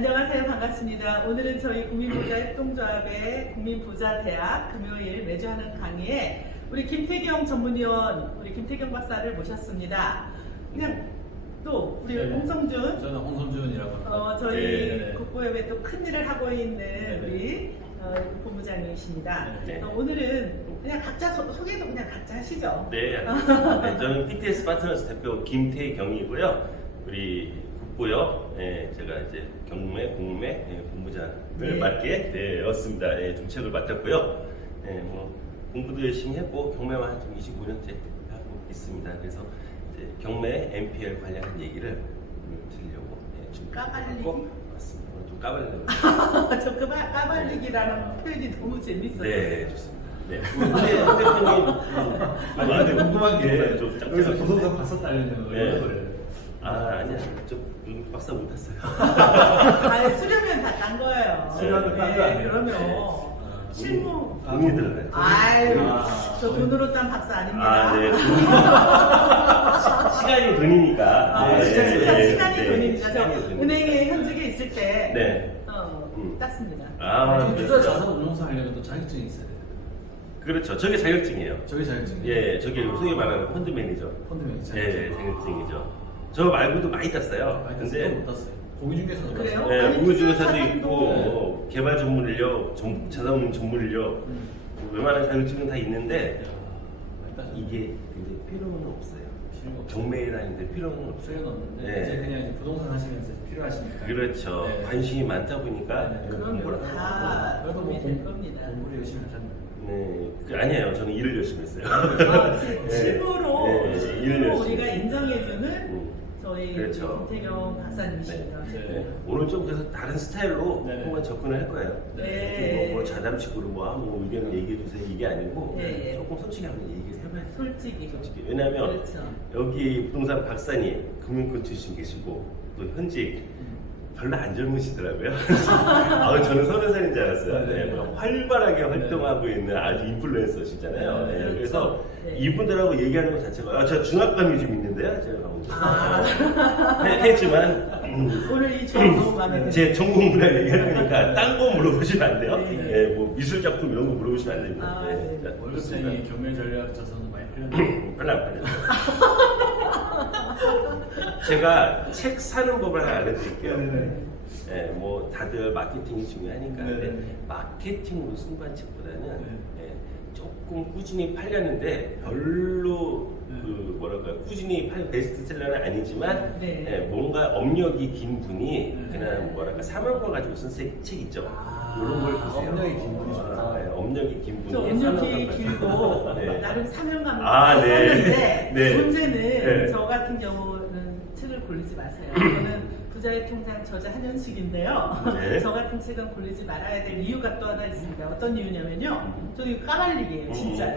안녕하세요. 반갑습니다. 오늘은 저희 국민보좌협동조합의 국민보좌대학 금요일 매주 하는 강의에 우리 김태경 전문위원, 우리 김태경 박사를 모셨습니다. 그냥 또 우리 홍성준, 저는 홍성준이라고 합니다. 저희 국보협에 또 큰 일을 하고 있는 우리 본부장님이십니다. 오늘은 그냥 각자 소개도 그냥 각자 하시죠. 네, 저는 PTS 파트너스 대표 김태경이고요. 우리 국보협, 제가 이제 경매, 공매 본부장을 맡게 되었습니다. 정책을 맡았고요. 뭐 공부도 열심히 했고 경매만 한 25년째 하고 있습니다. 그래서 이제 경매 MPL 관련한 얘기를 드리려고 까발리기? 왔습니다. 좀 까발리려고. 저 까발리기라는 표현이 너무 재밌어요. 네, 좋습니다. 네. 대표님, 근데 궁금한 게 좀 여기서 부동산 봤었다는 거예요. 아니야, 좀 박사 못 탔어요. 아니, 수료면 다 딴 거예요. 수료는 딴거 아니에요? 그러면 실무. 돈이 들어가요. 아유, 저 돈으로 딴 박사 아닙니다. 네. 시간이 돈이니까. 진짜 시간이 네. 돈입니다. 저 시간이 돈이니까. 은행에 현직에 있을 때 네. 땄습니다. 투자 자산 운용사 하려면 또 자격증이 있어야 돼요. 그렇죠. 저게 자격증이에요. 저게 자격증이에요. 예, 저게 소위 말하는 펀드 매니저. 펀드 매니저 예, 자격증이죠. 저 말고도 많이 땄어요. 근데 못 땄어요. 공유 중에서도 그래요? 땄어요. 네, 아니, 공유 중에서도 자산도- 있고 개발 전문 인력, 자산 전문 인력, 웬만한 자격증은 다 있는데 이게 근데 필요는 없어요. 경매라는데 필요는 없어요. 필요는 없는데 네. 이제 그냥 부동산 하시면서 필요하시니까. 그렇죠. 네. 관심이 많다 보니까 네, 네. 그럼 뭐라- 다 그래도 도움이 될 겁니다. 공부를 열심히 하셨나요? 네, 아니에요. 저는 일을 열심히 했어요. 실무로 네, 일을 열심히 우리가 했어요. 인정해주는 저희 그렇죠. 김태경 박사님이십니다. 네. 오늘 좀 그래서 다른 스타일로 네. 한번 접근을 할 거예요. 네. 뭐 자담식으로 뭐 의견을 얘기해 주세요 이게 아니고 네. 조금 솔직히 한번 얘기를 해봐야 돼요. 솔직히. 왜냐하면 그렇죠. 여기 부동산 박사님 금융권 출신 계시고 또 현직 별로 안 젊으시더라고요. 저는 30살인 줄 알았어요. 네, 뭐 활발하게 활동하고 있는 아주 인플루엔서시잖아요. 네, 그래서 네. 이분들하고 얘기하는 것 자체가 저 중압감이 좀 있는데요. 제가 했지만 오늘 이 조합 너무 마음에 들어요. 제 전공 분야 얘기하는 거니까 딴 거 물어보시면 안 돼요. 네. 네, 뭐 미술 작품 이런 거 물어보시면 안 됩니다. 네. 자, 월급쟁이 경매 전략 자산은 많이 필요한데. 별로 안 팔려요. 제가 책 사는 법을 하나 알려드릴게요. 네, 뭐 다들 마케팅이 중요하니까 근데 마케팅으로 승부한 책보다는 조금 꾸준히 팔렸는데 별로 그 뭐랄까 꾸준히 팔 베스트셀러는 아니지만 뭔가 업력이 긴 분이 그냥 뭐랄까 사명과 가지고 쓴 책 있죠. 이런 걸 보세요. 업력이 긴 분이 좋다. 업력이 긴 분이 저 업력이 길고 네. 나름 사명감을 네. 썼는데 네. 문제는 네. 저 같은 경우는 책을 고르지 마세요. 저는 부자의 통장 저자 한현식인데요. 네. 저 같은 책은 고르지 말아야 될 이유가 또 하나 있습니다. 어떤 이유냐면요. 저기 까발리기예요. 진짜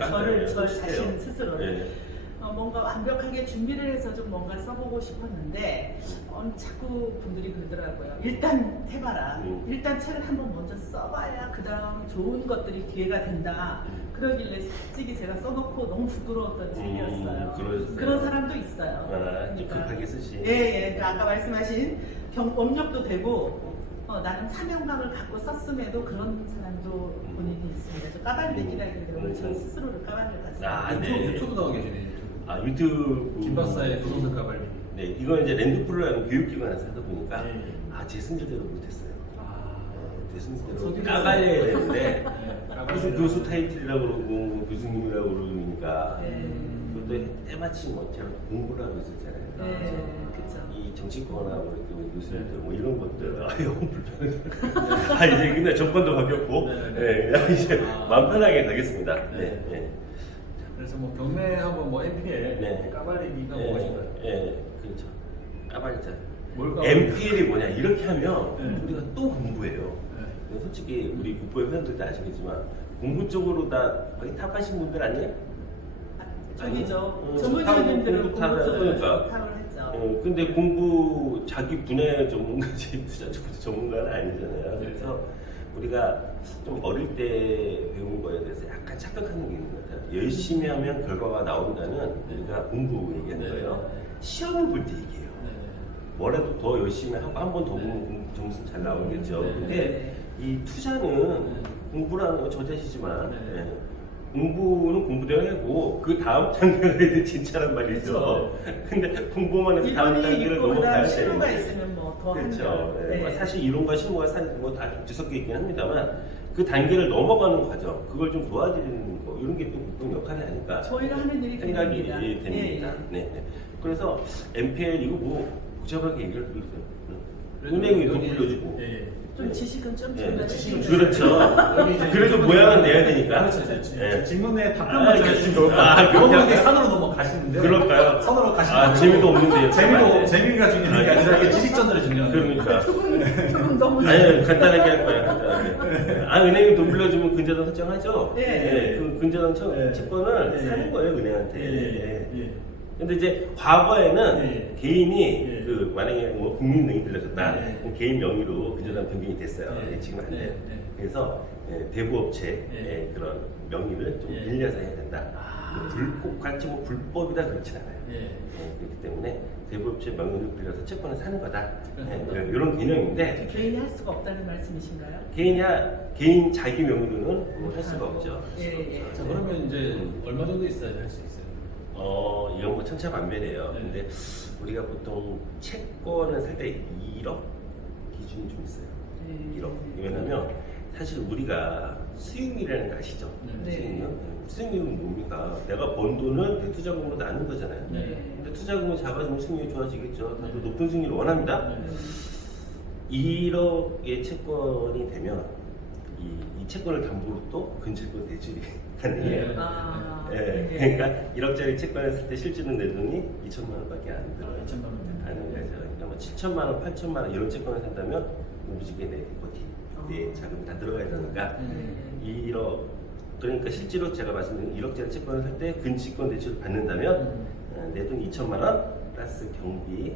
저 자신 스스로를. 네. 뭔가 완벽하게 준비를 해서 좀 뭔가 써보고 싶었는데 자꾸 분들이 그러더라고요. 일단 해봐라. 일단 책을 한번 먼저 써봐야 그 다음 좋은 것들이 기회가 된다. 그러길래 솔직히 제가 써놓고 너무 부끄러웠던 책이었어요. 그런 사람도 있어요. 좀 급하게 쓰시. 그러니까 아까 말씀하신 업력도 되고 나는 사명감을 갖고 썼음에도 그런 사람도 본인이 있습니다. 저 까발리기라기보다는 저 스스로를 까발려 갔어요. 네. 유튜브 나오고 계시네요. 유튜브 김 박사의 부동산 가발리. 네, 이건 이제 랜드풀라는 교육기관에서 하다 보니까 제 승질대로 못했어요. 제 승질대로 까발려야 되는데 무슨 교수 타이틀이라고 그러고 교수님이라고 그러니까 그것도 때마침 제가 공부를 하고 있었잖아요. 그렇죠. 이 정치권하고 이렇게 교수님들 뭐 이런 것들 영 불편해. 이제 근데 정권도 바뀌었고 그냥 이제 마음 편하게 가겠습니다. 그래서 뭐 경매하고 뭐 MPL, 까발리기가 무엇인가요? 그렇죠. 까발리자. 뭘까? MPL이 뭐냐 이렇게 하면 우리가 또 공부해요. 솔직히 우리 국보의 회원들도 아시겠지만 공부 쪽으로 다 거의 탑하신 분들 아니에요? 저기죠. 전문위원님들은 공부 쪽으로 그러니까. 탑을 했죠. 근데 공부 자기 분야의 전문가지 투자 쪽 전문가는 아니잖아요. 그래서 우리가 좀 어릴 때 배운 거에 대해서 약간 착각하는 게 있는 것 같아요. 열심히 하면 결과가 나온다는 우리가 공부 얘기하는 거예요. 시험을 볼 때 얘기해요. 뭐라도 더 열심히 하고 한 번 더 보면 점수 잘 나오겠죠. 네. 근데 이 투자는 공부라는 건 저자시지만 네. 예, 공부는 공부대로 하고 그 다음 단계가 해야 진짜란 말이죠. 그렇죠. 근데 공부만 해서 다음 이론이 단계를 있고 넘어가야 그다음 실무가 되는데. 있으면 뭐 더 그렇죠. 한다. 예, 뭐 사실 이론과 실무가 뭐다 뒤섞여 있긴 합니다만 그 단계를 넘어가는 과정, 그걸 좀 도와드리는 거 이런 게 또 국동 역할이 아닐까 저희가 하는 일이 생각이 됩니다. 됩니다. 예. 네. 네. 그래서 MPL 이거 뭐 복잡하게 얘기를 드리세요. 그래도 은행이 돈 여기- 빌려주고. 예, 예. 좀 지식은 좀 예, 전달해 지식은 주세요. 그렇죠. 여기 이제 그래도 모양은 내야 되니까. 그렇죠. 예. 질문에 답변만 좀 아, 해주시면 좋을 것 아, 같아요. 그렇게 너무 이제 할까요? 산으로 넘어가시는데. 그럴까요? 산으로 가시면 아, 재미도 없는데요. 재미가 중요한 게 아니라 이게 지식전달이 중요한 거예요. 그러니까. 조금 너무 아니, 간단하게 할 거야, 간단하게. 아, 은행이 돈 빌려주면 근저당 설정하죠? 네. 예, 그 근저당 네. 채권을 네. 사는 거예요, 은행한테. 예, 예. 근데 이제 과거에는 네. 개인이 네. 그 만약에 뭐 국민은행이 빌려줬다, 네. 그럼 개인 명의로 근저당 변경이 됐어요. 네. 예, 지금 안 돼요. 네. 네. 그래서 대부업체 네. 그런 명의를 좀 네. 빌려서 해야 된다. 아. 꼭같이 뭐 불법이다 그렇진 않아요. 예. 그렇기 때문에 대부업체 명의를 빌려서 채권을 사는 거다. 그렇죠. 이런 개념인데 개인이 할 수가 없다는 말씀이신가요? 개인 자기 명의로는 뭐할 수가 없죠. 예, 예. 자, 그러면 이제 얼마 정도 있어야 할 수 있어요? 이건 뭐 천차만별이에요. 네. 근데 우리가 보통 채권을 살 때 1억 기준이 좀 있어요. 네. 1억. 왜냐면 사실 우리가 수익률이라는 거 아시죠? 네. 수익률? 수익률은 뭡니까? 내가 번 돈을 대투자금으로 나눈 거잖아요. 네. 근데 투자금이 작아지면 수익률이 좋아지겠죠. 네. 다들 높은 수익률을 원합니다. 네. 1억의 채권이 되면 이 채권을 담보로 또 근처권 대출이 가능해요. 네. 아, 예, 네. 그러니까 1억짜리 채권을 살 때 실제로 내 돈이 2천만 원밖에 안 들어요. 2천만 원. 가는 거죠. 그러니까 뭐 7천만 원, 8천만 원 이런 채권을 산다면 오지게 내 이코티, 내 자금이 다 들어가야 되니까 네. 1억. 그러니까 실제로 제가 말씀드린 1억짜리 채권을 살 때 근치권 대출을 받는다면 내 돈 2천만 원 플러스 경비,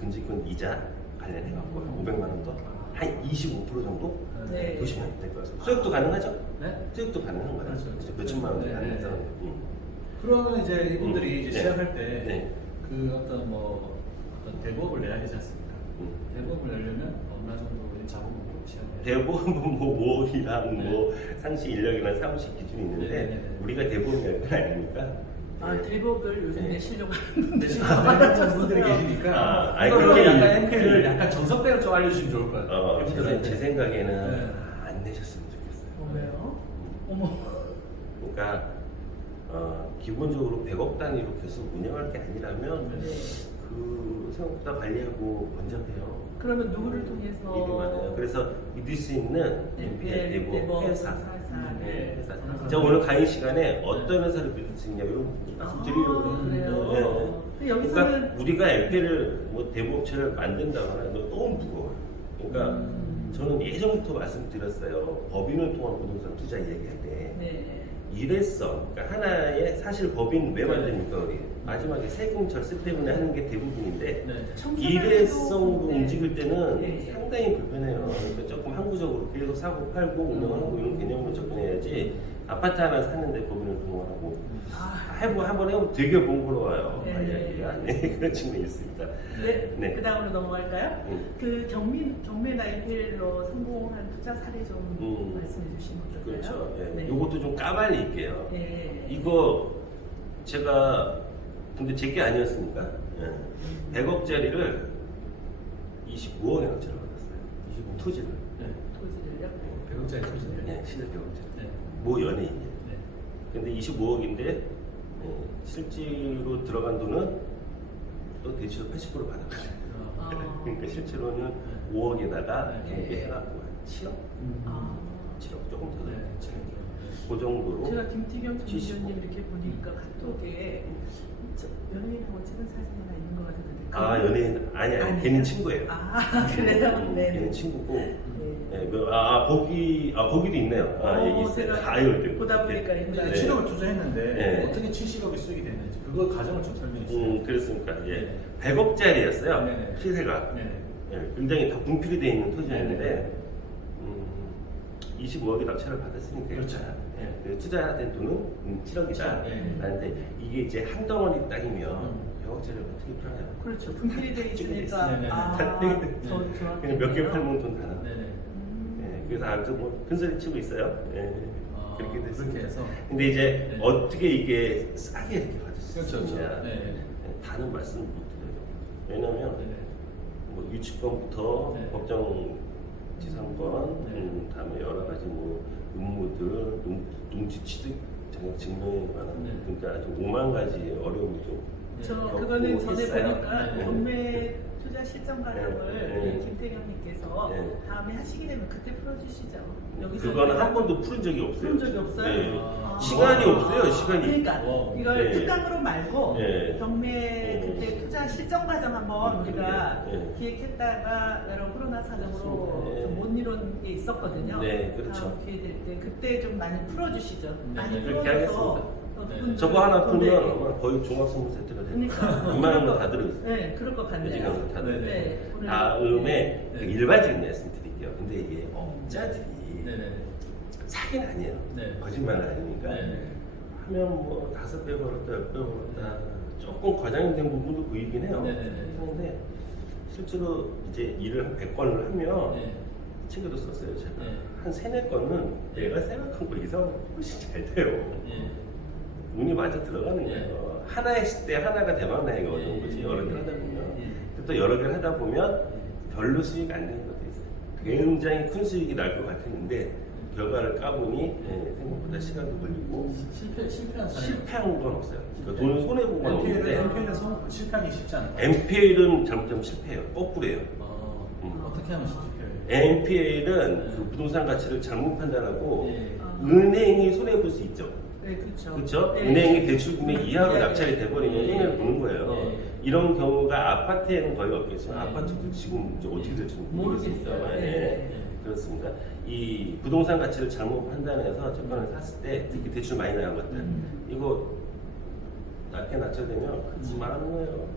근치권 이자 관련해 갖고 500만 원 더, 한 25% 정도 네. 보시면 될 것 같습니다. 수익도 가능하죠? 네? 수익도 가능한 거예요. 그렇죠, 그렇죠. 몇 천만 원 네, 가능한 네. 사람. 그러면 이제 이분들이 이제 네. 시작할 때 그 네. 어떤 뭐 어떤 대부업을 내야 되지 않습니까? 대부업을 내려면 어느 정도 자본금으로 시작해야 돼요? 대부분 뭐 5억이랑 뭐 상시 인력이랑 사무실 기준이 있는데 네, 네, 네. 우리가 대부분 낼 건 아니니까. 아, 네. 대법을 요즘 네. 내시려고 하는데 대신 하는 분들이 계시니까 아, 아니, 그러면 그렇게 약간 MP를 약간 정석대로 좀 알려주시면 좋을 것 같아요. 제 생각에는 네. 안 내셨으면 좋겠어요. 어, 왜요? 어머. 그러니까 기본적으로 100억 단위로 계속 운영할 게 아니라면 네. 그 생각보다 관리하고 번잡해요. 그러면 누구를 일이 통해서 많아요. 그래서 믿을 수 있는 네, MPL 대법, 대법 회사. 사사, 네, 회사. 네. 제가 오늘 강의 시간에 어떤 회사를 믿을 수 있냐 이런 말씀 드리려고. 아, 그래요? 네. 근데 여기서는 그러니까 우리가 LP를 뭐 대부업체를 만든다거나 이거 너무 무거워요. 그러니까 저는 예전부터 말씀드렸어요. 법인을 통한 부동산 투자 이야기할 때 네. 일회성, 그러니까 하나의 사실 법인 왜 만듭니까 우리? 마지막에 세금 절세 때문에 하는 게 대부분인데 청소년들도- 일회성으로 네. 움직일 때는 네. 상당히 불편해요. 그러니까 조금 항구적으로 계속 사고 팔고 운영하고 이런 개념으로 접근해야지 아파트 하나 사는데 법인을 동원하고 아, 한번 해보면 되게 번거로워요. 네. 이야기가. 네, 그런 측면이 있습니다. 네. 네. 그 다음으로 넘어갈까요? 그 경매 IPL로 성공한 투자 사례 좀 말씀해 주시면 어떨까요? 그렇죠. 예. 네. 요것도 좀 까발릴게요. 네. 이거 제가 근데 제게 아니었으니까 100억짜리를 25억에 낙찰을 받았어요. 25 토지를. 네. 토지를요? 100억짜리 토지네요. 네, 시세 100억짜리. 네. 모 연예인이에요. 네. 근데 25억인데 실제로 들어간 돈은 또 대출 80% 받았거든요. 아. 그러니까 실제로는 5억에다가 네. 경비해갖고 한 7억? 아. 7억 조금 더 네. 돼요. 그 정도로. 제가 김태경 전 75. 위원님 이렇게 보니까 카톡에 연예인하고 찍은 사진 하나 있는 것 같은데. 아, 연예인 아니야. 걔는 친구예요. 아, 그래요? 네. 걔는 친구고. 네. 네, 거기도 있네요. 얘기 있어요. 제가 아유, 보다 보니까 네. 있다. 근데 7억을 투자했는데 네. 어떻게 70억이 수익이 됐는지 그거 과정을 좀 설명해 주세요. 그렇습니까? 예. 네. 100억짜리였어요. 네. 시세가. 네. 예, 굉장히 다 분필이 되어 있는 토지였는데, 네. 25억의 낙찰을 받았으니까. 그렇죠. 예, 투자된 돈은 7억이다. 네. 그런데 이게 이제 한 덩어리 땅이면 100억짜리 어떻게 팔아요? 그렇죠. 분필이 돼 있으니까 네네. 더 좋아. 그냥 몇 개 팔면 돈 다 나. 네네. 예, 그래서 아무튼 뭐 큰소리 치고 있어요. 예, 그렇게 됐습니다. 그렇게 해서. 근데 이제 네. 어떻게 이게 싸게 이렇게 받을 수 그렇죠, 그렇죠. 있느냐? 네. 예, 다른 말씀 못 드려요. 왜냐면 네네. 뭐 유치권부터 네. 법정 지상권, 네. 다음에 여러 가지 뭐 의무들, 농지 취득 자격 증명에 관한 네. 그러니까 아주 5만 가지 어려움이 좀 저 겪고 그거는 전에 했어요. 보니까 네. 경매 투자 실전 과정을 네. 김태경님께서 네. 다음에 하시게 되면 그때 풀어주시죠. 여기서 그거는 한 번도 푸른 적이 없어요. 푸른 적이 없어요? 네. 아. 시간이 없어요, 시간이. 그러니까 이걸 네. 특강으로 말고 네. 경매 네. 그때 투자 실전 과정 한번 네. 우리가 네. 기획했다가 여러 코로나 사정으로 네. 좀 못 이룬 게 있었거든요. 네, 그렇죠. 다음 기회 될 때 그때 좀 많이 풀어주시죠. 네, 많이 그렇게 풀어줘서 하겠습니다. 그분들 저거 하나 근데 풀면 아마 거의 종합선물 세트가 돼요. 그러니까 2만 원도 다 들어있어요. 네, 그럴 것 같네요. 매진하고 다 들어있어요. 네, 오늘- 다음에 네. 그 일반적인 말씀 드릴게요. 근데 이게 업자들이 네네. 사긴 아니에요. 네. 거짓말을 하니까 네. 하면 뭐 5배 벌었다, 10배 벌었다 조금 과장된 부분도 보이긴 해요. 네네네. 그런데 실제로 이제 일을 한 100건을 하면 네. 책에도 썼어요. 제가 네. 한 3-4건은 내가 생각한 거 이상 훨씬 잘 돼요. 예. 운이 맞아 들어가는 네. 거예요. 하나 했을 때 하나가 대박 나기가 어려운 거지. 여러 개를 하다 보면. 또 여러 개를 하다 보면 별로 수익이 안 되는 것도 있어요. 굉장히 큰 수익이 날 것 같았는데 결과를 까보니 생각보다 시간도 걸리고 실패한 사례. 실패한 건 없어요. 그러니까 돈을 손해본 건 없는데 NPL은 실패하기 쉽지 않다. NPL은 잘못하면 실패해요. 거꾸로예요. 어떻게 하면 실패해요? NPL은 그 부동산 가치를 잘못 판단하고 예. 은행이 손해볼 수 있죠. 네, 그렇죠. 그렇죠? 네. 은행이 대출 금액 이하로 네. 낙찰이 돼버리면 네. 손해를 보는 거예요. 네. 이런 경우가 아파트에는 거의 없겠지만 네. 아파트도 지금 이제 어떻게 될지 모르겠어요. 모르겠어요. 네. 네. 그렇습니다. 이 부동산 가치를 잘못 판단해서 채권을 샀을 때 특히 대출 많이 나간 것들 이거 낮게 낙찰되면 그치만 하는 거예요.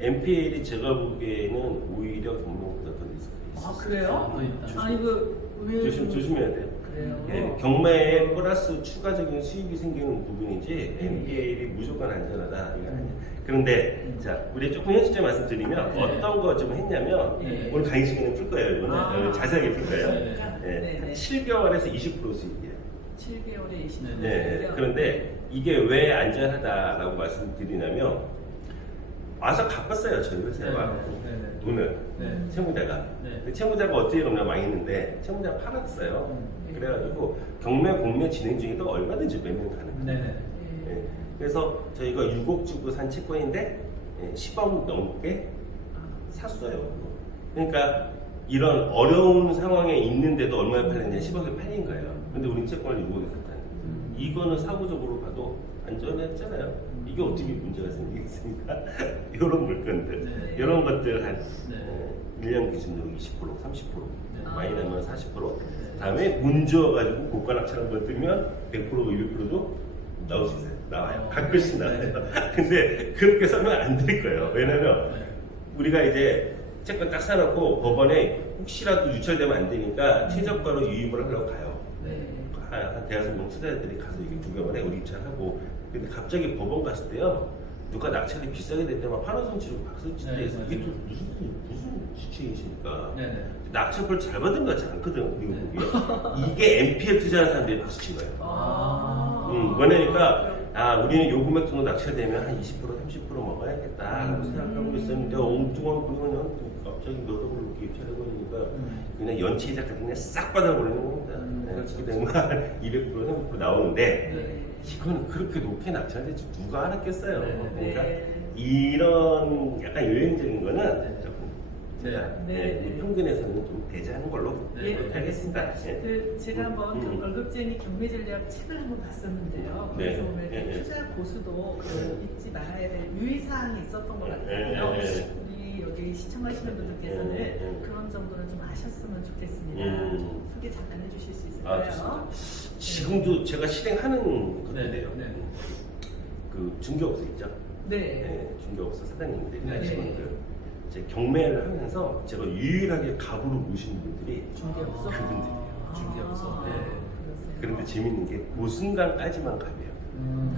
NPL이 제가 보기에는 오히려 경매보다 더 리스크가 있어요. 아, 그래요? 더 있다. 아, 이거 왜 조심해야 돼요. 그래요? 예, 경매에 플러스 추가적인 수입이 생기는 부분이지 NPL이 무조건 안전하다 이건 아니에요. 그런데 자 우리 조금 현실적 말씀드리면 네. 어떤 거 좀 했냐면 네. 오늘 강의 시간에 풀 거예요. 이거는 아. 자세하게 풀 거예요. 네. 예, 한 네. 7개월에서 20% 수익이에요. 7개월에 20%. 네. 그런데 이게 왜 안전하다라고 말씀드리냐면 와서 갚았어요. 저희 회사에 와서 네. 돈을 네. 채무자가. 네. 근데 채무자가 어떻게 그러냐 망했는데 채무자가 팔았어요. 네. 그래가지고 경매 공매 진행 중에도 얼마든지 매매 가능해요. 네네. 네. 예, 그래서 저희가 6억 주고 산 채권인데 10억 넘게 샀어요. 그러니까 이런 어려운 상황에 있는데도 얼마에 팔렸냐 10억에 팔린 거예요. 근데 우리 채권을 6억에 샀다는 거예요. 이거는 사고적으로 봐도 안전했잖아요. 이게 어떻게 문제가 생기겠습니까? 이런 물건들, 네. 이런 것들 한 네. 1년 기준으로 20%, 30%, 네. 많이 나면 40%. 네. 다음에 운 좋아가지고 고가 낙찰한 걸 뜨면 100%, 200%도 나올 수 있어요. 나와요. 가끔씩 나와요. 근데 그렇게 써면 안 될 거예요. 왜냐면 우리가 이제 채권 딱 사놓고 법원에 혹시라도 유찰되면 안 되니까 최저가로 유입을 하려고 가요. 네. 대학생 투자자들이 가서 이게 구경을 해, 우리 입찰하고. 근데 갑자기 법원 갔을 때요, 누가 낙찰이 비싸게 될 때만 환호성 치르고 박수 칠 때, 네, 이게 또 무슨 지칭이십니까? 네네. 낙찰을 잘 받은 거 같지 않거든, 미국 네. 보기에. 이게 NPL 투자하는 사람들이 박수 친 거예요. 아. 뭐냐니까, 우리는 요 금액 정도 낙찰되면 한 20%, 30% 먹어야겠다라고 생각하고 있었는데, 엉뚱한 분은 갑자기 몇 억을 이렇게 입찰해버리니까, 그냥 연체이자까지 그냥 싹 받아버리는 겁니다. 그렇죠. 그렇게 되면 200%, 300% 나오는데, 네. 이건 그렇게 높게 낙찰될지 누가 알았겠어요. 네. 그러니까 네. 이런 약간 여행적인 거는 조금 제가 네. 평균에서는 좀 배제하는 걸로 네. 그렇게 하겠습니다. 네. 그 제가 한번 그 월급쟁이 경매 전략 책을 한번 봤었는데요. 네. 그래서 보면 네, 네. 투자 고수도 그 잊지 말아야 될 유의사항이 있었던 것 같아요. 네, 네. 우리 여기 시청하시는 분들께서는 네, 네. 그런 정도는 좀 아셨으면 좋겠습니다. 좀 소개 잠깐 해주실 수 있을까요? 좋습니다. 지금도 제가 실행하는 것들이에요. 네. 그 중개업소 있죠? 네. 중개업소 사장님들이 네. 직원들 이제 경매를 하면서 제가 유일하게 갑으로 모시는 분들이 중개업소? 그분들이에요. 중개업소. 아, 네. 그러세요. 그런데 재밌는 게 그 순간까지만 갑이에요.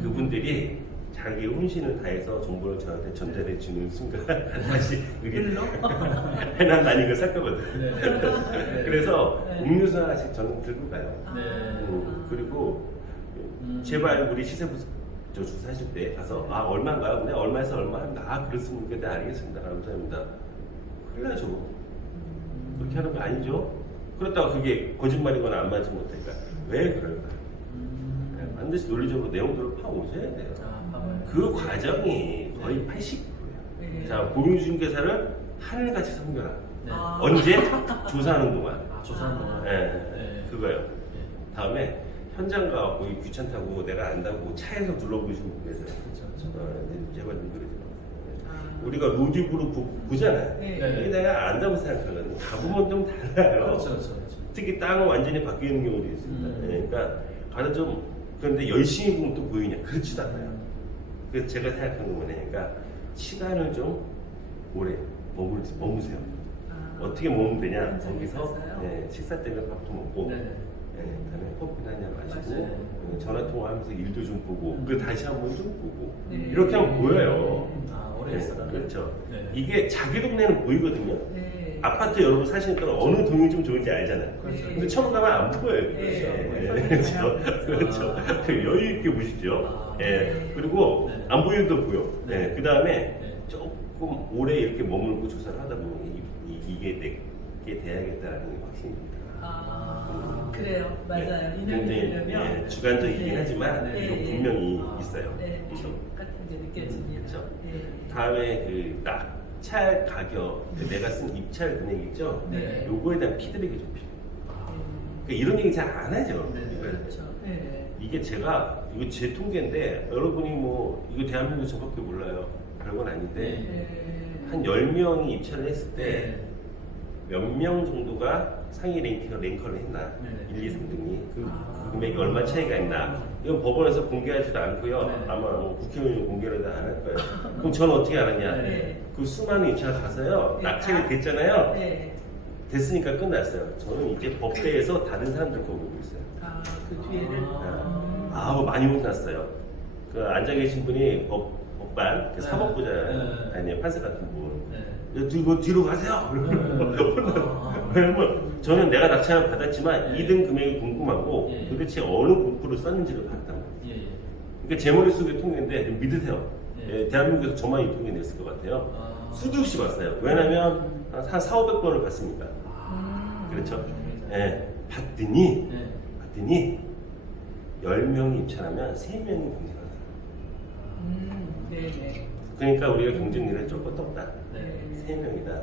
그분들이 자기 혼신을 다해서 정보를 저한테 전달해 주는 순간 다시 우리 해난 다니고 살 거거든. 네. 그래서 네. 음료수 하나씩 저는 들고 가요. 네. 그리고 제발 우리 시세부 저 주사하실 때 가서 아 얼마인가요? 그냥 얼마에서 얼마 합니다. 아 그렇습니까? 네 알겠습니다. 감사합니다. 큰일 나죠. 그렇게 하는 거 아니죠? 그렇다고 그게 거짓말이거나 안 맞으면 어떨까? 왜 그럴까? 네, 반드시 논리적으로 내용들을 파오셔야 돼요. 그 과정이 거의 80%예요. 네. 자, 공유중개사를 하늘같이 섬겨라. 네. 아. 언제? 조사하는 동안. 조사하는 동안. 네, 그거요. 다음에 현장 가고 귀찮다고 내가 안다고 차에서 둘러보시는 분께서 제발 좀 그러지 마세요. 우리가 로디브로 보잖아요. 네. 이게 내가 안다고 생각하거든요. 가보면 좀 달라요. 그렇죠. 특히 땅은 완전히 바뀌는 경우도 있습니다. 예, 그러니까 가서 좀 그런데 열심히 보면 또 보이냐? 그렇지도 않아요. 그래서 제가 생각하는 건 뭐냐니까 시간을 좀 오래 머무세요. 어떻게 머무면 되냐? 현장에 거기서 가서요? 식사 때문에 밥도 먹고 네. 그다음에 커피 한잔 마시고 맞아요. 전화 통화하면서 일도 좀 보고 그 다시 한번 좀 보고 네. 이렇게 하면 보여요. 오래 네, 있어라. 그렇죠. 네. 이게 자기 동네는 보이거든요. 네. 아파트 여러분 사시니까 어느 동이 좀 좋은지 알잖아요. 그렇죠. 근데 처음 가면 안 보여요. 네. 그렇죠. 그렇죠. 여유 있게 보십시오. 예. 그리고 네. 안 보이는 도 보여. 네. 그 다음에 네. 조금 오래 이렇게 머물고 조사를 하다 보면 이게 내게 돼야겠다라는 게 확신입니다. 그래요. 맞아요. 인연이 굉장히 되려면 주관적이긴 네. 하지만 네. 이거 분명히 있어요. 네, 촉 같은 게 느껴집니다. 그렇죠. 네. 다음에 그 낙찰 가격, 내가 쓴 입찰 금액 있죠? 네. 요거에 대한 피드백이 좀 필요해요. 그러니까 이런 얘기 잘 안 하죠. 네. 그렇죠. 네. 이게 제가 이거 제 통계인데 여러분이 뭐 이거 대한민국 저밖에 몰라요. 별건 아닌데 네. 한 10명이 입찰을 했을 때 네. 몇 명 정도가 상위 랭커를 했나? 네. 1, 2, 3등이 그 아. 금액이 얼마 차이가 있나? 이건 법원에서 공개하지도 않고요. 네. 아마 국회의원이 공개를 안 할 거예요. 그럼 저는 어떻게 알았냐? 네. 그 수많은 입찰 가서요. 네. 낙찰이 됐잖아요. 네. 됐으니까 끝났어요. 저는 이제 법대에서 다른 사람들 거 보고 있어요. 그 뒤에를. 뭐 많이 혼났어요. 그 앉아 계신 분이 법반, 그 네. 사법부자 네. 아니에요, 판사 같은 분. 네. 뒤로 가세요. 왜냐면 저는 내가 낙찰을 받았지만 네. 2등 금액이 궁금하고 네. 도대체 어느 국부를 썼는지를 봤단 말이에요. 예. 그러니까 제 머릿속에 통계인데 좀 믿으세요. 네. 예, 대한민국에서 저만 이 통계 냈을 것 같아요. 수도 없이 봤어요. 왜냐면 한 4, 500번을 봤습니다. 그렇죠? 예, 봤더니 10명이 입찰하면 3명이 경쟁하더라고요. 네네. 그러니까 우리가 경쟁률이 조금 떴다. 네. 3명이다.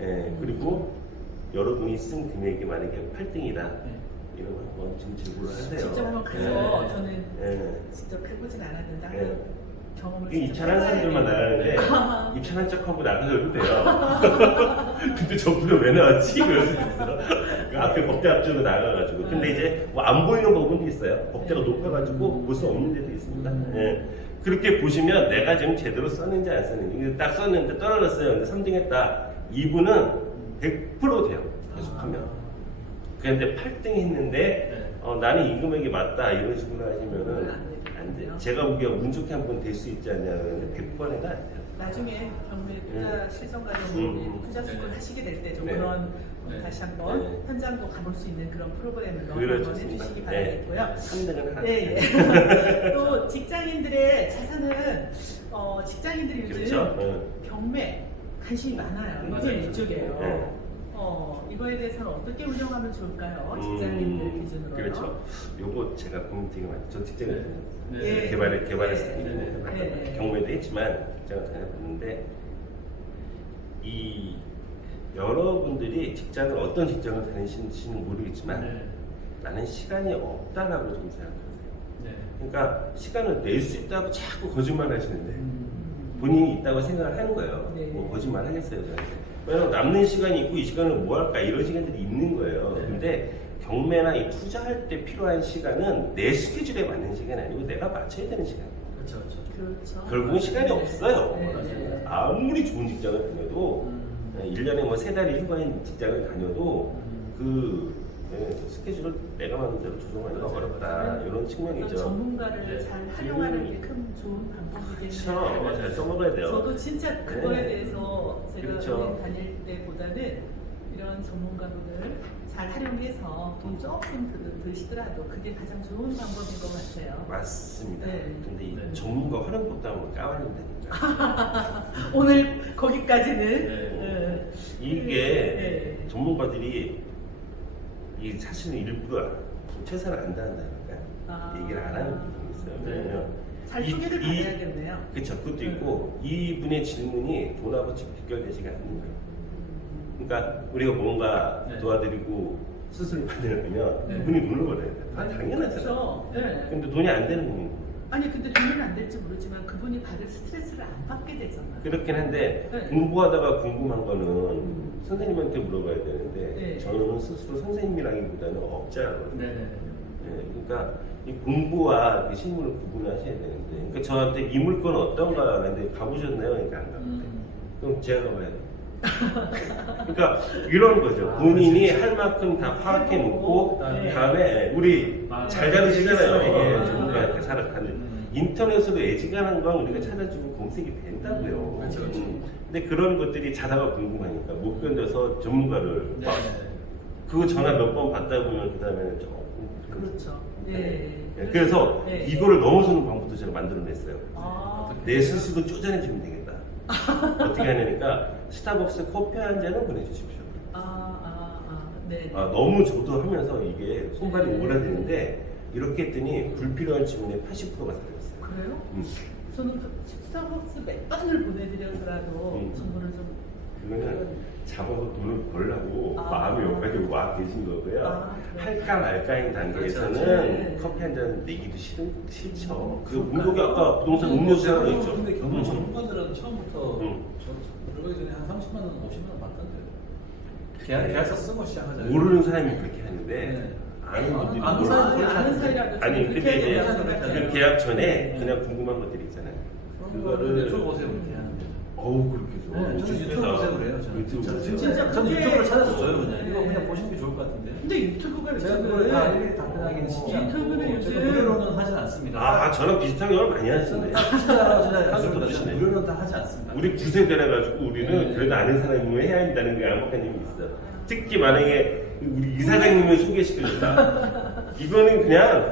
예, 그리고 여러분이 쓴 금액이 만약에 8등이다. 이런 거 한번 좀 제보를 하세요. 직접 한번 가서 네. 저는 예. 직접 해보진 않았는데 예. 한번 경험을 이 입찰한 사람들만 나가는데 입찰한 척하고 나가도 돼요. 근데 저분은 왜 나왔지? 그래서 그 앞에 법대 앞쪽으로 나가가지고 근데 이제 뭐 안 보이는 부분도 있어요. 법대가 높아가지고 볼 수 없는 데도 있습니다. 예. 그렇게 보시면 내가 지금 제대로 썼는지 안 썼는지 딱 썼는데 떨어졌어요. 근데 3등 했다. 이분은 100% 돼요. 계속하면. 그런데 8등 했는데 나는 이 금액이 맞다 이런 식으로 하시면은 안 돼. 제가 보기에 운 좋게 한 번 될 수 있지 않냐 그러는데 100번에는 안 돼요. 나중에 경매 투자 실성 과정 투자 수급을 하시게 될 때 좀 네. 그런 네. 다시 한번 네. 현장도 가볼 수 있는 그런 프로그램을 한번 그렇습니다. 해주시기 네. 바라겠고요. 3등은 하나. 네, 예. 또 직장인들의 자산은 직장인들이 요즘 그렇죠. 경매 관심이 많아요. 맞아요. 이제 이쪽이에요. 네. 이거에 대해서는 어떻게 운영하면 좋을까요? 직장인들 기준으로요. 그렇죠. 요거 제가 고민 되게 많이. 저 직장을 네. 개발했을 때 네. 경매도 했지만 직장을 다녔는데 이 여러분들이 직장을 어떤 직장을 다니시는지는 모르겠지만 나는 시간이 없다라고 좀 생각하세요. 네. 그러니까 시간을 낼 수 있다고 자꾸 거짓말 하시는데 본인이 있다고 생각을 하는 거예요. 네. 뭐 거짓말 하겠어요, 저한테. 왜냐면 남는 시간이 있고 이 시간을 뭐 할까 이런 시간들이 있는 거예요. 네. 근데 경매나 이 투자할 때 필요한 시간은 내 스케줄에 맞는 시간이 아니고 내가 맞춰야 되는 시간이에요. 그렇죠. 그렇죠. 결국은 시간이 없어요. 네. 맞아요. 아무리 좋은 직장을 다녀도 1년에 뭐 3달이 휴가인 직장을 다녀도 그 스케줄을 내가 만든 대로 조정하기가 어렵다. 이런 측면이죠. 전문가를 네. 잘 활용하는 게 큰 좋은 방법이겠네요. 그렇죠. 잘 써먹어야 돼요. 저도 진짜 그거에 네. 대해서 제가 그렇죠. 은행 다닐 때보다는 이런 전문가분을 잘 활용해서 돈 조금 드시더라도 그게 가장 좋은 방법인 것 같아요. 맞습니다. 네. 근데 이 네. 전문가 활용법도 한번 까발리면 되니까. 오늘 거기까지는 네. 이게 네. 전문가들이 이 사실은 일부러 좀 최선을 안 다한다니까 얘기를 안 하는 부분이 있어요. 네. 왜냐면 잘 소개를 받아야겠네요. 그렇죠. 그것도 있고 이분의 질문이 돈하고 직결되지가 않는 거예요. 그러니까 우리가 뭔가 네. 도와드리고 수술을 받으려면 네. 그분이 돈을 벌어야 돼. 당연하잖아. 그렇죠. 네. 근데 돈이 안 되는 분이 아니 근데 돈은 안 될지 모르지만 그분이 받을 스트레스를 안 받게 되잖아요. 그렇긴 한데 네. 공부하다가 궁금한 거는 선생님한테 물어봐야 되는데 네. 저는 스스로 선생님이라기보다는 업자거든요. 네. 네, 그러니까 이 공부와 그 실물을 구분하셔야 되는데 그러니까 저한테 이 물건은 어떤가 하는데 가보셨나요? 그러니까 안 가봤대. 그럼 제가 가봐야 돼. 그러니까 이런 거죠. 본인이 할 만큼 다 파악해 놓고 네. 다음에 우리 맞아요. 잘 다루시잖아요. 이게 네. 전문가한테 살아가는 인터넷으로 애지간한 건 우리가 찾아주고 검색이 된다고요. 그렇죠, 그렇죠. 근데 그런 것들이 자다가 궁금하니까 못 견뎌서 전문가를 네. 막 그거 전화 몇 번 받다 보면 그 다음에는 조금 그렇죠. 네. 네. 그래서 네. 이거를 넘어서는 방법도 제가 만들어냈어요. 아, 내 스스로 쪼잔해지면 되겠다. 어떻게 하냐니까 스타벅스 커피 한 잔을 보내주십시오. 네. 너무 저도 하면서 이게 손발이 네. 오그라드는데 이렇게 했더니 불필요한 질문의 80%가 사라졌어요. 그래요? 음. 저는 스타벅스 몇 번을 보내드려서라도 음. 정보를 좀 그거는 잡아서 돈을 벌려고 아. 마음이 여기까지 와 계신 거고요. 아, 그래요? 할까 말까인 단계에서는 그렇죠. 네. 커피 한 잔 내기도 싫죠. 그 그러니까요. 문독이 아까 부동산 음료수 하나 있죠. 근데 경영 전문가들은 처음부터 음. 저 들어가기 전에 한 30만 원, 50만 원 받던데요. 계약서 쓰고 시작하잖아요. 모르는 사람이 그렇게 하는데 네. 아는 분들이 아는 몰라. 사람이 그렇게 아는 하는데. 사이라도 아니 좀 근데 그렇게 이제 해야 된다고 그 생각해요. 계약 전에 그냥 궁금한 것들이 있잖아요. 그거를 유튜브 보세요 그렇게 하는 거죠. 어우 그렇게 해서 네, 저는 유튜브 보세요 그래요. 저는 유튜브 진짜, 보세요. 진짜 저는 그게- 유튜브를 찾아서 줘요 그냥. 네. 이거 그냥 보시는 게 좋을 것 같은데. 근데 유튜브가 제가 요즘은 그걸 다 일일이 답변하기는 쉽지 않고 유튜브는 요즘- 제가 무료로는 하진 않습니다. 저랑 비슷한 경험을 많이 저는 하시네. 딱 진짜 한숨 하죠. 드시네. 무료로는 다 하지 않습니다. 우리 9세대라 가지고 우리는 네. 그래도 아는 사람이면 해야 한다는 게 암묵한 힘이 있어. 특히 만약에 우리 이사장님을 소개시켜줬다. 이거는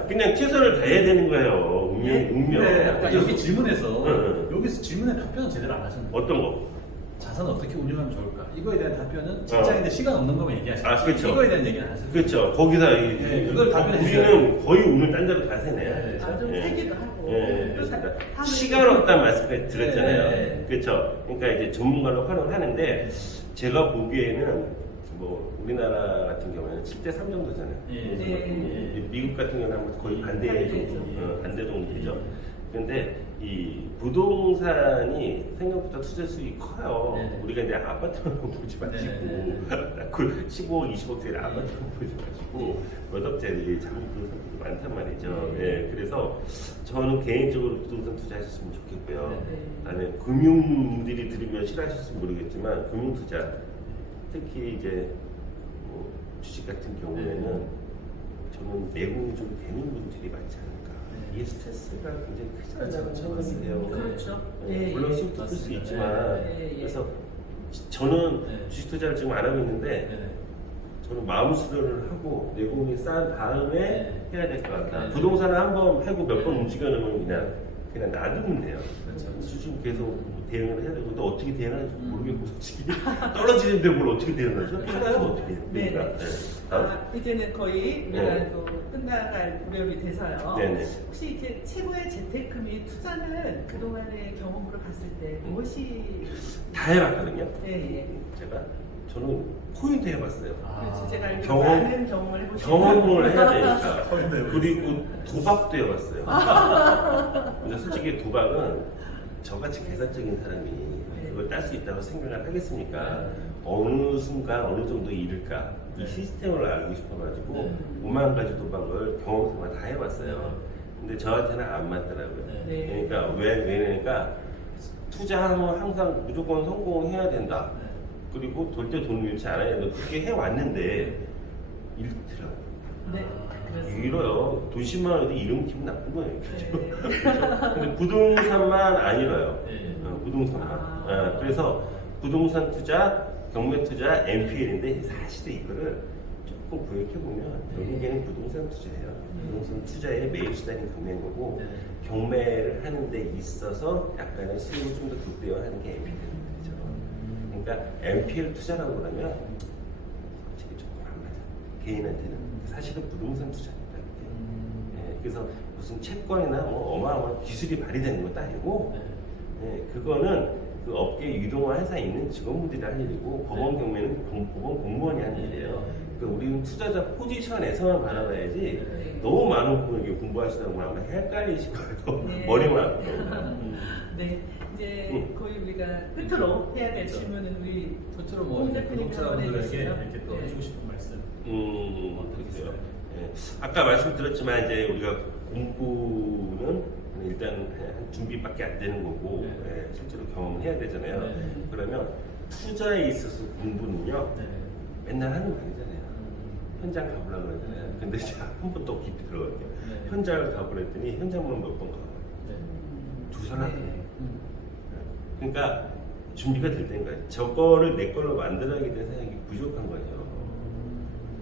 그냥 최선을 다해야 되는 거예요. 운명. 네, 약간 여기 질문에서 응. 여기서 질문에 답변은 제대로 안 하시는 거예요. 어떤 거? 자산을 어떻게 운영하면 좋을까? 이거에 대한 답변은 직장인데 시간 없는 거면 얘기하시죠. 그렇죠. 이거에 대한 얘기는 안 하시죠. 그렇죠. 거기서 네, 그걸 답변해 우리는 거의 오늘 딴 데로 다 새네. 네, 좀 예. 세기도 하고 예, 또 그렇습니다. 하는 시간 없다는 말씀을 드렸잖아요. 네. 그렇죠. 그러니까 이제 전문가를 활용하는데 제가 보기에는 뭐 우리나라 같은 경우에는 7대 3 정도잖아요. 예. 네. 미국 같은 경우는 거의 반대 반대죠. 정도, 반대 정도 되죠. 그런데 이 부동산이 생각보다 투자 수익이 커요. 네. 우리가 이제 아파트만 보지 마시고 네. 그 15억, 20억짜리 아파트만 보지 마시고 몇 억짜리 장기 부동산들이 많단 말이죠. 네. 예, 그래서 저는 개인적으로 부동산 투자하셨으면 좋겠고요. 네. 그다음에 금융들이 들으면 싫어하실지 모르겠지만 금융 투자 특히 이제 뭐 주식 같은 경우에는 저는 내공이 좀 되는 분들이 많지 않을까. 네. 이 스트레스가 굉장히 크지 그렇죠, 않다고 그렇죠. 생각해요. 그렇죠. 네, 예, 물론 예. 수익도 클 수 맞습니다. 있지만 예, 예. 그래서 저는 네. 주식 투자를 지금 안 하고 있는데 네. 저는 마음 수련을 하고 내공이 쌓은 다음에 네. 해야 될 것 같다. 네. 부동산을 한번 하고 몇 번 네. 움직여놓으면 그냥 놔두면 돼요. 그렇죠. 수준 계속 뭐 대응을 해야 되고 또 어떻게 대응하는지 모르겠고 음. 솔직히 떨어지는데 뭘 어떻게 대응하죠? 팔아야면 어떻게 해요? 네. 그러니까 다음. 이제는 거의 네. 우리가 또 끝나갈 무렵이 돼서요. 네네. 혹시 이제 최고의 재테크 및 투자는 그동안의 경험으로 봤을 때 무엇이 다 해봤거든요. 예, 예. 저는 코인도 해봤어요. 그래서 제가 알기로 경험- 많은 경험을 해보셨어요. 경험을 해야 되니까. 코인도 해봤어요. 그리고 도박도 해봤어요. 근데 솔직히 도박은 저같이 계산적인 사람이 그걸 딸 수 있다고 생각을 하겠습니까? 어느 순간 어느 정도 잃을까? 이 시스템을 알고 싶어가지고 네. 5만 가지 도박을 경험상으로 다 해봤어요. 근데 저한테는 안 맞더라고요. 네. 그러니까 왜냐니까 투자하면 항상 무조건 성공해야 된다. 네. 그리고 돌 때 돈을 잃지 않아야 된다. 그렇게 해왔는데 잃더라고요. 네, 그렇습니다. 잃어요. 도시만 해도 잃으면 기분 나쁜 거예요. 네. 근데 부동산만 안 잃어요. 네. 부동산만. 그래서 부동산 투자, 경매 투자, NPL인데 사실은 이거를 조금 구획해보면 결국에는 부동산 투자예요. 부동산 투자의 매입 수단이 경매인 거고 네. 경매를 하는 데 있어서 약간의 실력을 좀 더 극대화하는 게 NPL인 거죠. 그러니까 NPL 투자라고 그러면 솔직히 조금 안 맞아. 개인한테는 사실은 부동산 투자입니다. 예, 그래서 무슨 채권이나 뭐 어마어마한 기술이 발휘되는 것도 아니고 예, 그거는 그 업계 유동화 회사에 있는 직원분들이 할 일이고 법원 경매는 법원 공무원이 하는 일이에요. 그러니까 우리는 투자자 포지션에서만 바라봐야지 네. 너무 많은 분을 공부하시다 보면 아마 헷갈리실 거예요. 네. 머리만 아프고. 네, 이제 거의 우리가 끝으로 해야 될 질문은 우리 끝으로 뭐 홍 대표님이 한번 구독자분들에게 해주시죠. 이렇게 또 네. 해주고 싶은 말씀. 그렇죠. 예. 아까 말씀드렸지만 이제 우리가 공부는 일단 한 준비밖에 안 되는 거고 네. 예, 실제로 경험을 해야 되잖아요. 네. 그러면 투자에 있어서 공부는요 네. 맨날 하는 거 아니잖아요. 현장 가보려고 그러잖아요. 근데 제가 한 번 더 깊이 들어갈게요. 네. 현장을 가보려 했더니 현장만 몇 번 가봐요. 네. 두 사람. 네. 그러니까 준비가 될 때인가 저거를 내 걸로 만들어야겠다는 생각이 부족한 거죠.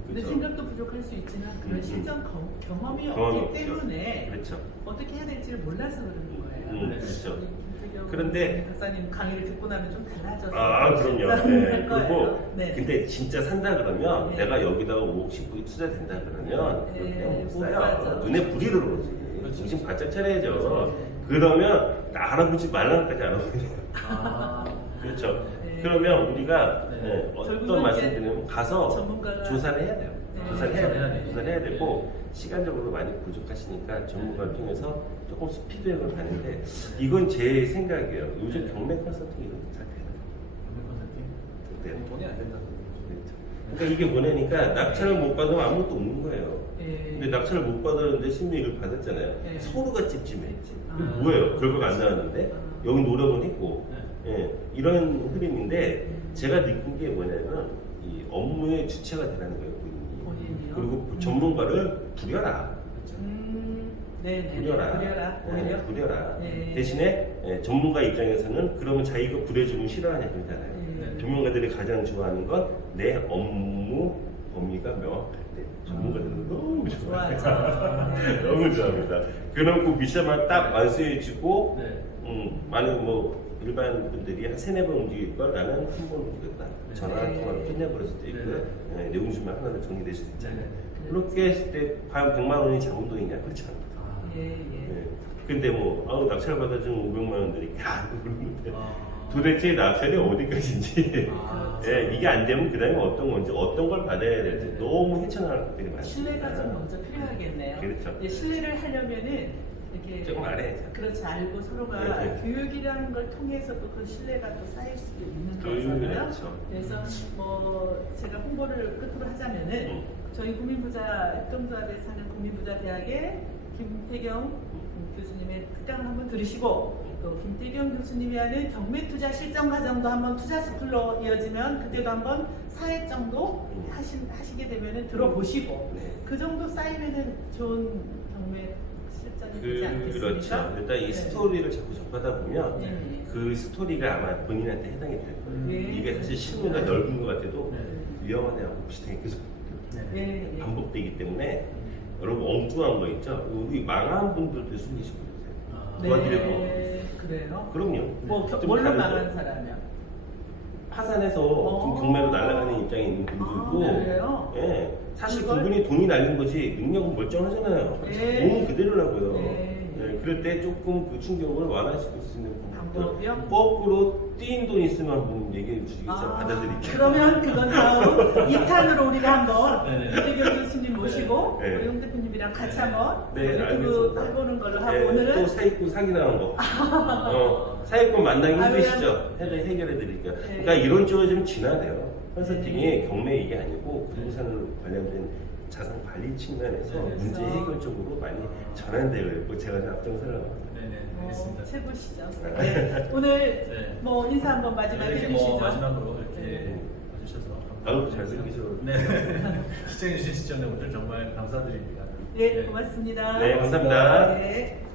근데 그렇죠? 생각도 부족할 수 있지만 그런 실전 경험이 경험이 없기 없죠. 때문에 그렇죠. 어떻게 해야 될지를 몰라서 그러는 거예요. 그렇죠. 우리 김태경 그런데- 박사님 강의를 듣고 나면 좀 달라져서 그럼요. 실전을 네. 할 거예요. 그리고 네. 근데 진짜 산다 그러면 네. 내가 여기다가 5억 10억이 투자된다 그러면 네, 그렇게 못 못 사요. 사죠. 눈에 불이 들어오지. 그렇죠. 정신 바짝 차려야죠. 그렇죠. 그러면 나 알아보지 말라는까지 알아보거든요. 아. 그렇죠. 네. 그러면 우리가 네. 네, 어떤 결국은 말씀드리면 가서 전문가가 조사를 해야 돼요. 네. 조사를 해야 돼요. 네. 조사를 해야 되고 시간적으로 많이 부족하시니까 전문가를 통해서 조금씩 피드백을 받는데 이건 제 생각이에요. 요즘 네. 경매 컨설팅 이런 거잘 돼요. 네. 돈이 안 된다고. 그러니까 이게 뭐냐니까 낙찰을 못 받으면 아무것도 없는 거예요. 예. 근데 낙찰을 못 받았는데 심리를 받았잖아요. 네. 서로가 찝찝해. 아. 이게 뭐예요? 결과가 안 나왔는데 아. 여기 노력은 했고 네. 예, 이런 흐름인데 제가 느낀 게 뭐냐면 이 업무의 주체가 되라는 거예요. 본인이요? 그리고 전문가를 부려라. 네, 부려라. 오히려. 부려라. 네. 대신에 전문가 입장에서는 그러면 자기가 부려주면 싫어하냐 그러잖아요. 네. 전문가들이 가장 좋아하는 건 내 업무 범위가 명확할 때 전문가들은 너무 좋아해요. 좋아하죠. 너무 좋아합니다. 그럼 그 미션만 딱 완수해주고 네. 많은 뭐 일반 분들이 한 3-4번 움직일 걸 나는 한 번 움직였다. 전화 한 네. 통화로 끝내버릴 수도 있고요. 네. 내용주만 하나로 정리될 수도 있잖아요. 네. 그렇게 했을 때 과연 100만 원이 작은 돈이냐? 그렇지 않다. 아. 예, 예. 네. 근데 뭐 낙찰 받아준 500만 원들이 야 그러는데 아. 도대체 낙찰이 어디까지인지 아. 예, 이게 안 되면 그 다음에 어떤 건지 어떤 걸 받아야 될지 네. 너무 헤쳐나갈 것들이 많습니다. 신뢰가 좀 먼저 필요하겠네요. 그렇죠. 이제 신뢰를 하려면은 이렇게 조금 알아야죠. 그렇지 알고 서로가 네, 네. 교육이라는 걸 통해서 또 그 신뢰가 또 쌓일 수도 있는 거잖아요. 그렇죠. 그래서 뭐 제가 홍보를 끝으로 하자면은 저희 국민부자 입점자대 사는 국민부자 대학의 김태경 교수님의 특강을 한번 들으시고 또 김태경 교수님이 하는 경매투자 실전 과정도 한번 투자 스쿨로 이어지면 그때도 한번 4회 정도 하시게 되면은 들어보시고 네. 그 정도 쌓이면은 좋은 경매 실전이 되지 않겠습니까? 그렇죠. 일단 이 네. 스토리를 자꾸 접하다 보면 네. 그 스토리가 아마 본인한테 해당이 될 거예요. 네. 이게 사실 실무가 넓은 것 같아도 네. 위험하다고 비슷하게 계속 네, 네. 반복되기 때문에 여러분 엉뚱한 거 있죠? 우리 망한 분들도 숨기시고 아. 도와드리고. 네, 그래요? 그럼요. 뭐 좀 뭘로 다르죠. 망한 사람이요? 파산해서 좀 경매로 날아가는 입장에 있는 분들도 그래요? 예, 사실 그걸? 그분이 돈이 날린 거지 능력은 멀쩡하잖아요. 네. 몸은 그대로라고요. 네. 예, 그럴 때 조금 그 충격을 완화시킬 수 있는 방법들 방법이요? 거꾸로 띄인 돈 있으면 한번 얘기해 주시겠죠? 받아드릴게요. 그러면 그건 다음 2탄으로 우리가 한번 네. 이태경 교수님 모시고 네. 우리 홍 대표님이랑 같이 한번 네, 유튜브 알겠습니다. 해보는 걸로 하고 예, 오늘은 또 사기꾼 사기 나는 거. 사기꾼 만나기 아유, 힘드시죠? 해결해 드릴게요. 네. 그러니까 이런 쪽은 좀 진화돼요. 컨설팅이 경매 이게 아니고 부동산 관련된 자산 관리 측면에서 네, 문제 그래서- 해결 쪽으로 많이 전환되어 있고 제가 좀 앞장서려고 네네. 알겠습니다. 최고시죠. 네. 오늘 네. 뭐 인사 한번 마지막 이렇게 해주시죠. 뭐 마지막으로 이렇게 네. 아주 주셔서 아유, 감사합니다. 잘생기셔. 네. 시청해주신 시청자분들 정말 감사드립니다. 네, 고맙습니다. 네, 감사합니다. 네.